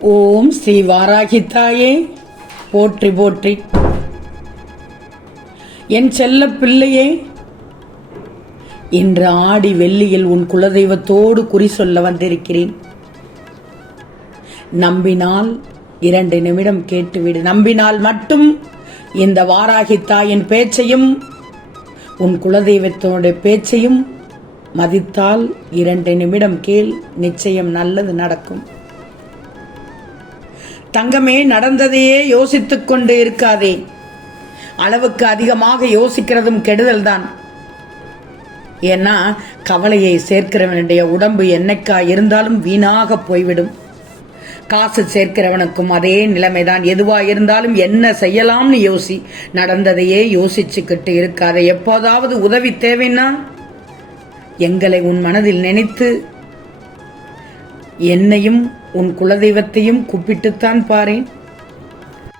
ஓம் ஸ்ரீ வாராகி தாயே போற்றி போற்றி. என் செல்ல பிள்ளையே இன்று ஆடி வெள்ளியில் உன் குலதெய்வத்தோடு குறி சொல்ல வந்திருக்கிறேன். நம்பினால் இரண்டு நிமிடம் கேட்டுவிடு. நம்பினால் மட்டும் இந்த வாராகி தாயின் பேச்சையும் உன் குலதெய்வத்தோட பேச்சையும் மதித்தால் இரண்டு நிமிடம் கீழ் நிச்சயம் நல்லது நடக்கும். தங்கமே நடந்ததையே யோசித்துக் கொண்டு இருக்காதே. அளவுக்கு அதிகமாக யோசிக்கிறதும் கெடுதல் தான் ஏன்னா கவலையை சேர்க்கிறவனுடைய உடம்பு என்னைக்கா இருந்தாலும் வீணாக போய்விடும். காசு சேர்க்கிறவனுக்கும் அதே நிலைமைதான். எதுவா இருந்தாலும் என்ன செய்யலாம்னு யோசி நடந்ததையே யோசிச்சுக்கிட்டு இருக்காத. எப்போதாவது உதவி தேவைன்னா எங்களை உன் மனதில் நினைத்து என்னையும் உன் குலதெய்வத்தையும் கூப்பிட்டுத்தான் பாரேன்.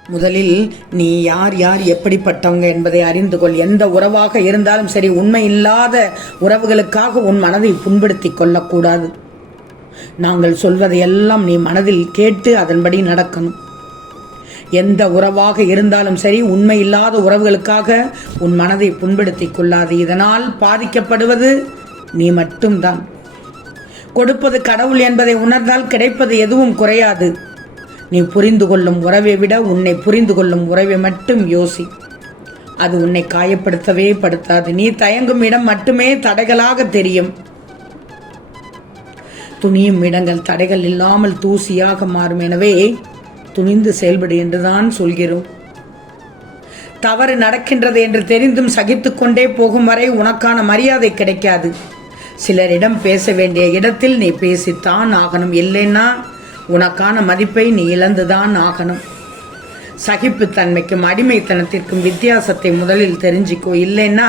முதலில் நீ யார் யார் எப்படிப்பட்டவங்க என்பதை அறிந்து கொள். எந்த உறவாக இருந்தாலும் சரி உண்மை இல்லாத உறவுகளுக்காக உன் மனதை புண்படுத்தி கொள்ளக்கூடாது. நாங்கள் சொல்வதையெல்லாம் நீ மனதில் கேட்டு அதன்படி நடக்கணும். எந்த உறவாக இருந்தாலும் சரி உண்மை இல்லாத உறவுகளுக்காக உன் மனதை புண்படுத்திக் கொள்ளாது. இதனால் பாதிக்கப்படுவது நீ மட்டும்தான். கொடுப்பது கடவுள் என்பதை உணர்ந்தால் கிடைப்பது எதுவும் குறையாது. நீ புரிந்து கொள்ளும் உறவை விட உன்னை புரிந்து கொள்ளும் உறவை மட்டும் யோசி. அது உன்னை காயப்படுத்தவே படுத்தாது. நீ தயங்கும் இடம் மட்டுமே தடைகளாக தெரியும். துணியும் இடங்கள் தடைகள் இல்லாமல் தூசியாக மாறும். எனவே துணிந்து செயல்படு என்றுதான் சொல்கிறோம். தவறு நடக்கின்றது என்று தெரிந்தும் சகித்துக்கொண்டே போகும் வரை உனக்கான மரியாதை கிடைக்காது. சிலரிடம் பேச வேண்டிய இடத்தில் நீ பேசித்தான் ஆகணும். இல்லைன்னா உனக்கான மதிப்பை நீ இழந்துதான் ஆகணும். சகிப்புத்தன்மைக்கும் அடிமைத்தனத்திற்கும் வித்தியாசத்தை முதலில் தெரிஞ்சுக்கோ. இல்லைன்னா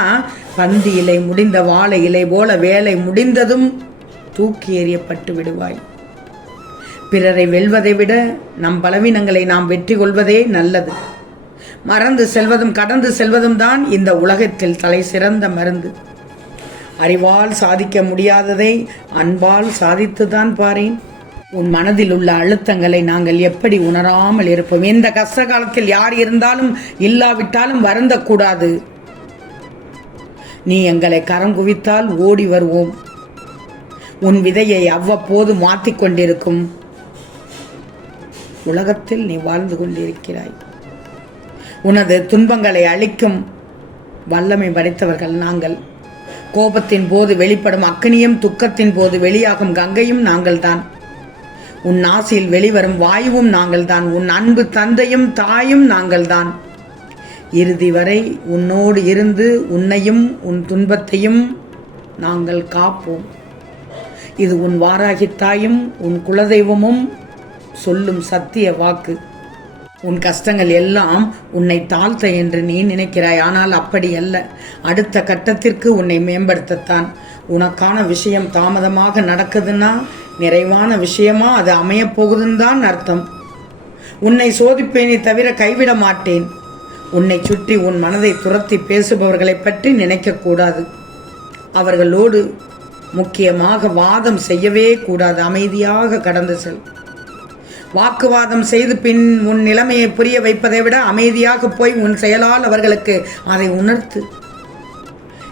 பந்தி இலை முடிந்த வாழை இலை போல வேலை முடிந்ததும் தூக்கி எறியப்பட்டு விடுவாய். பிறரை வெல்வதை விட நம் பலவீனங்களை நாம் வெற்றி கொள்வதே நல்லது. மறந்து செல்வதும் கடந்து செல்வதும் தான் இந்த உலகத்தில் தலை சிறந்த மருந்து. அறிவால் சாதிக்க முடியாததை அன்பால் சாதித்துதான் பாரேன். உன் மனதில் உள்ள அழுத்தங்களை நாங்கள் எப்படி உணராமல் இருப்போம்? இந்த கஷ்ட காலத்தில் யார் இருந்தாலும் இல்லாவிட்டாலும் வருந்தக்கூடாது. நீ எங்களை கரம் குவித்தால் ஓடி வருவோம். உன் விதையை அவ்வப்போது மாற்றிக் கொண்டிருக்கும். உலகத்தில் நீ வாழ்ந்து கொண்டிருக்கிறாய். உனது துன்பங்களை அளிக்கும் வல்லமை படைத்தவர்கள் நாங்கள். கோபத்தின் போது வெளிப்படும் அக்னியும் துக்கத்தின் போது வெளியாகும் கங்கையும் நாங்கள்தான். உன் நாசியில் வெளிவரும் வாயுவும் நாங்கள்தான். உன் அன்பு தந்தையும் தாயும் நாங்கள்தான். இறுதி வரை உன்னோடு இருந்து உன்னையும் உன் துன்பத்தையும் நாங்கள் காப்போம். இது உன் வாராகி தாயும் உன் குலதெய்வமும் சொல்லும் சத்திய வாக்கு. உன் கஷ்டங்கள் எல்லாம் உன்னை தாழ்த்த என்று நீ நினைக்கிறாய். ஆனால் அப்படி அல்ல. அடுத்த கட்டத்திற்கு உன்னை மேம்படுத்தத்தான். உனக்கான விஷயம் தாமதமாக நடக்குதுன்னா நிறைவான விஷயமா அது அமையப் போகுதுன்னு தான் அர்த்தம். உன்னை சோதிப்பேனே தவிர கைவிட மாட்டேன். உன்னை சுற்றி உன் மனதை துரத்தி பேசுபவர்களை பற்றி நினைக்கக்கூடாது அவர்களோடு முக்கியமாக வாதம் செய்யவே கூடாது. அமைதியாக கடந்து செல். வாக்குவாதம் செய்து பின் உன் நிலைமையை புரிய வைப்பதை விட அமைதியாக போய் உன் செயலால் அவர்களுக்கு அதை உணர்த்து.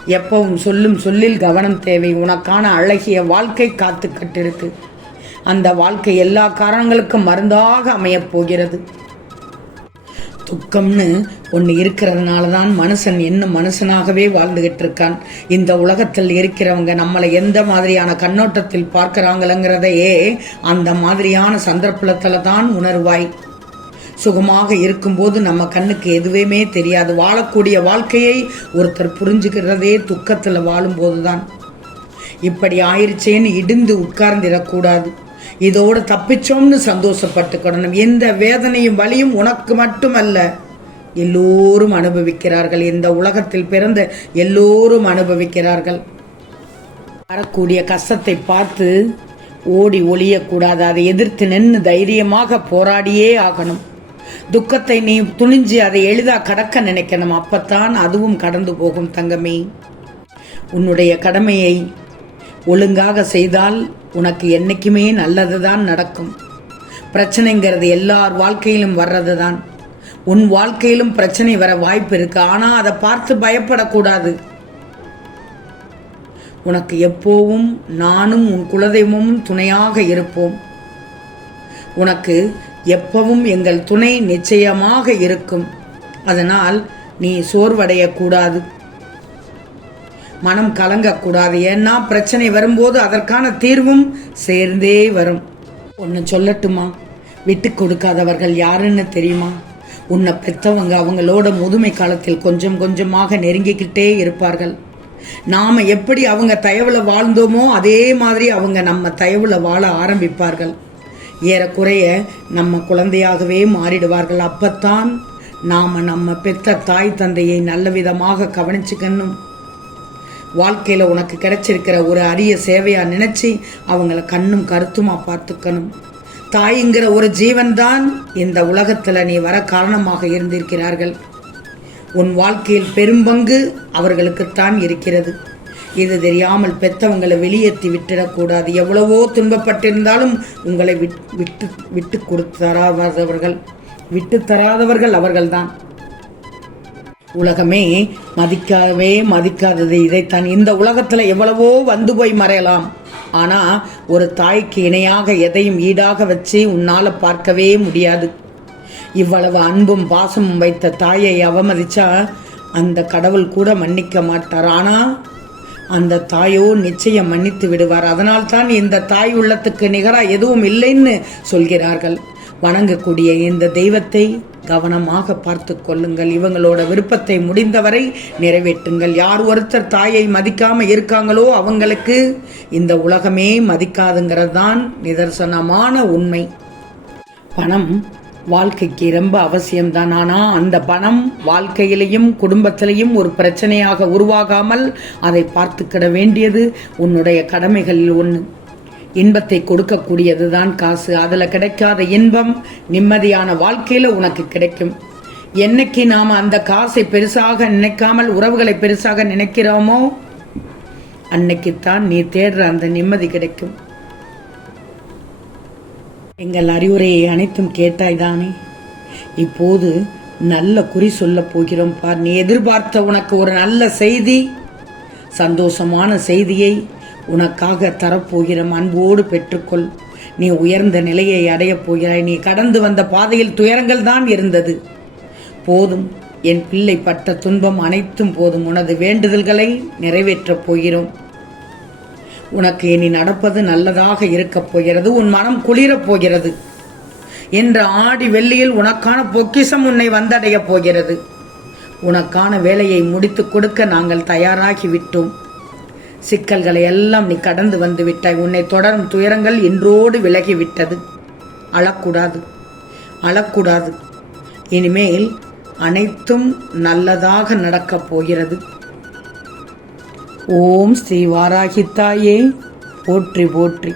எப்பவும் சொல்லும் சொல்லில் கவனம் தேவை. உனக்கான அழகிய வாழ்க்கை காத்து கட்டிருக்கு. அந்த வாழ்க்கை எல்லா காரணங்களுக்கும் மருந்தாக அமையப் போகிறது. துக்கம்னு ஒன்று இருக்கிறதுனால தான் மனுஷன் இன்னும் மனுஷனாகவே வாழ்ந்துகிட்டு இருக்கான் இந்த உலகத்தில் இருக்கிறவங்க நம்மளை எந்த மாதிரியான கண்ணோட்டத்தில் பார்க்குறாங்களங்கிறதையே அந்த மாதிரியான சந்தர்ப்பத்தில் தான் உணர்வாய். சுகமாக இருக்கும்போது நம்ம கண்ணுக்கு எதுவுமே தெரியாது. வாழக்கூடிய வாழ்க்கையை ஒருத்தர் புரிஞ்சுக்கிறதே துக்கத்தில் வாழும்போது தான் இப்படி ஆயிடுச்சேன்னு இடிந்து உட்கார்ந்திடக்கூடாது. இதோடு தப்பிச்சோம்னு சந்தோஷப்பட்டுக்கிடணும் எந்த வேதனையும் வலியும் உனக்கு மட்டுமல்ல. எல்லோரும் அனுபவிக்கிறார்கள். இந்த உலகத்தில் பிறந்த எல்லோரும் அனுபவிக்கிறார்கள். வரக்கூடிய கஷ்டத்தை பார்த்து ஓடி ஒளியக்கூடாது. அதை எதிர்த்து நின்று தைரியமாக போராடியே ஆகணும். துக்கத்தை நீ துணிஞ்சு அதை எளிதாக கடக்க நினைக்கணும். அப்பத்தான் அதுவும் கடந்து போகும் தங்கமே. உன்னுடைய கடமையை ஒழுங்காக செய்தால் உனக்கு என்னைக்குமே நல்லதுதான் நடக்கும். பிரச்சனைங்கிறது எல்லார் வாழ்க்கையிலும் வர்றது தான் உன் வாழ்க்கையிலும் பிரச்சனை வர வாய்ப்பு இருக்கு. ஆனால் அதை பார்த்து பயப்படக்கூடாது. உனக்கு எப்போவும் நானும் உன் குலதெய்வமும் துணையாக இருப்போம். உனக்கு எப்பவும் எங்கள் துணை நிச்சயமாக இருக்கும். அதனால் நீ சோர்வடையக்கூடாது. மனம் கலங்கக்கூடாது. ஏன்னா பிரச்சனை வரும்போது அதற்கான தீர்வும் சேர்ந்தே வரும். ஒன்று சொல்லட்டுமா? விட்டு கொடுக்காதவர்கள் யாருன்னு தெரியுமா? உன்னை பெற்றவங்க அவங்களோட முதுமை காலத்தில் கொஞ்சம் கொஞ்சமாக நெருங்கிக்கிட்டே இருப்பார்கள். நாம் எப்படி அவங்க தயவில் வாழ்ந்தோமோ அதே மாதிரி அவங்க நம்ம தயவில் வாழ ஆரம்பிப்பார்கள். ஏறக்குறைய நம்ம குழந்தையாகவே மாறிடுவார்கள். அப்பத்தான் நாம் நம்ம பெற்ற தாய் தந்தையை நல்ல விதமாக கவனிச்சுக்கணும். வாழ்க்கையில் உனக்கு கிடைச்சிருக்கிற ஒரு அரிய சேவையாக நினச்சி அவங்கள கண்ணும் கருத்துமாக பார்த்துக்கணும். தாய்ங்கிற ஒரு ஜீவன்தான் இந்த உலகத்தில் நீ வர காரணமாக இருந்திருக்கிறார்கள். உன் வாழ்க்கையில் பெரும்பங்கு அவர்களுக்குத்தான் இருக்கிறது. இது தெரியாமல் பெத்தவங்களை வெளியேற்றி விட்டுடக்கூடாது. எவ்வளவோ துன்பப்பட்டிருந்தாலும் உங்களை விட் விட்டு விட்டு கொடுத்து தராதவர்கள் விட்டு தராதவர்கள் அவர்கள்தான். உலகமே மதிக்கவே மதிக்காதது. இதைத்தான் இந்த உலகத்துல எவ்வளவோ வந்து போய் மறையலாம். ஆனா ஒரு தாய்க்கு இணையாக எதையும் ஈடாக வச்சு உன்னால பார்க்கவே முடியாது. இவ்வளவு அன்பும் பாசமும் வைத்த தாயை அவமதிச்சா அந்த கடவுள் கூட மன்னிக்க மாட்டார். ஆனா அந்த தாயோ நிச்சயம் மன்னித்து விடுவார். அதனால்தான் இந்த தாய் உள்ளத்துக்கு நிகராக எதுவும் இல்லைன்னு சொல்கிறார்கள். வணங்கக்கூடிய இந்த தெய்வத்தை கவனமாக பார்த்து கொள்ளுங்கள். இவங்களோட விருப்பத்தை முடிந்தவரை நிறைவேற்றுங்கள். யார் ஒருத்தர் தாயை மதிக்காம இருக்காங்களோ அவங்களுக்கு இந்த உலகமே மதிக்காதுங்கிறது தான் நிதர்சனமான உண்மை. பணம் வாழ்க்கைக்கு ரொம்ப அவசியம்தான். ஆனால் அந்த பணம் வாழ்க்கையிலையும் குடும்பத்திலையும் ஒரு பிரச்சனையாக உருவாகாமல் அதை பார்த்துக்கிட வேண்டியது உன்னுடைய கடமைகளில் ஒன்று இன்பத்தை கொடுக்கக்கூடியது தான் காசு. அதில் கிடைக்காத இன்பம் நிம்மதியான வாழ்க்கையில் உனக்கு கிடைக்கும். என்னைக்கு நாம் அந்த காசை பெருசாக நினைக்காமல் உறவுகளை பெருசாக நினைக்கிறோமோ அன்னைக்குத்தான் நீ தேடுற அந்த நிம்மதி கிடைக்கும். எங்கள் அறிவுரையை அனைத்தும் கேட்டாய்தானே? இப்போது நல்ல குறி சொல்ல போகிறோம். பார் நீ எதிர்பார்த்த உனக்கு ஒரு நல்ல செய்தி சந்தோஷமான செய்தியை உனக்காக தரப்போகிறோம் அன்போடு பெற்றுக்கொள். நீ உயர்ந்த நிலையை அடையப் போகிறாய். நீ கடந்து வந்த பாதையில் துயரங்கள் தான் இருந்தது. போதும். என் பிள்ளை பட்ட துன்பம் அனைத்தும் போதும். உனது வேண்டுதல்களை நிறைவேற்றப் போகிறோம். உனக்கு இனி நடப்பது நல்லதாக இருக்கப் போகிறது. உன் மனம் குளிரப் போகிறது. என்ற ஆடி வெள்ளியில் உனக்கான பொக்கிஷம் உன்னை வந்தடையப் போகிறது. உனக்கான வேலையை முடித்துக் கொடுக்க நாங்கள் தயாராகி விட்டோம் சிக்கல்களை எல்லாம் நீ கடந்து வந்து விட்டாய். உன்னை தொடரும் துயரங்கள் இன்றோடு விலகிவிட்டது அழக்கூடாது. அழக்கூடாது. இனிமேல் அனைத்தும் நல்லதாக நடக்கப் போகிறது. ஓம் ஸ்ரீ வாராகித்தாயே. போற்றி போற்றி.